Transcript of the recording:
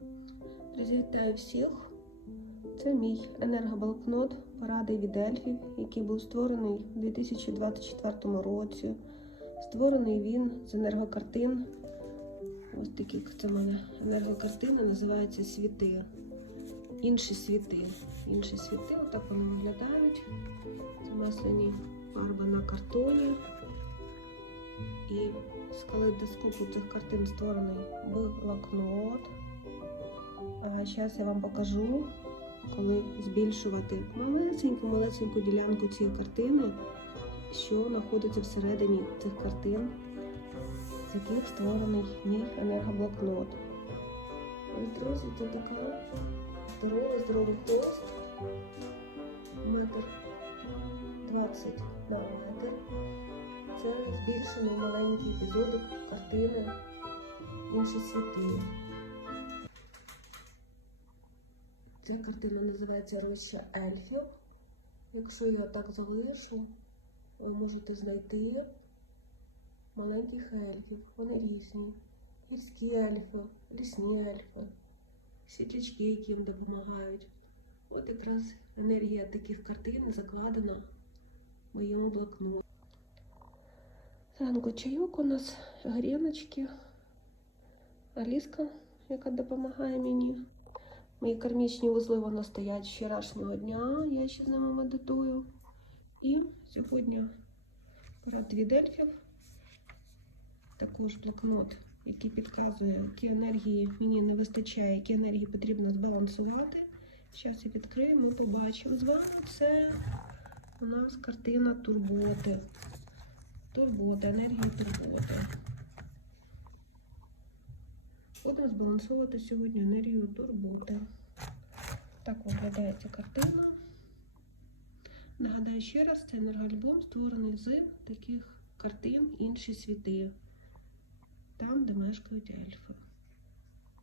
Друзі, всіх! Це мій енергоблокнот поради від ельфів, який був створений у 2024 році. Створений він з енергокартин. Ось такі це в мене енергокартини, називаються світи. Інші світи. Інші світи, отак вони виглядають. Це масляні фарби на картоні. І з калейдоскопу цих картин створений блокнот. А зараз я вам покажу, коли збільшувати малесеньку-малесеньку ділянку цієї картини, що знаходиться всередині цих картин, з яких створений мій енергоблокнот. Ось, друзі, це така здорова, здоровий хвост, метр 20 на метр. Це збільшений маленький епізодик картини інші світи. Ця картина називається Роща ельфів. Якщо я так залишу, ви можете знайти маленьких ельфів. Вони різні. Гірські ельфи, лісні ельфи, світлячки, які їм допомагають. От якраз енергія таких картин закладена в моєму блокноті. Зранку чайок у нас гріночки, Аліска, яка допомагає мені. Мої кармічні вузли воно стоять вчорашнього дня, я ще з ними медитую. І сьогодні парад від ельфів. Також блокнот, який підказує, які енергії мені не вистачає, які енергії потрібно збалансувати. Зараз я відкрию, ми побачимо з вами. Це у нас картина турботи. Турбота, енергія турботи. Будемо збалансовувати сьогодні енергію турботи. Так виглядає ця картина. Нагадаю ще раз, це енергоальбом створений з таких картин інші світи, там, де мешкають ельфи.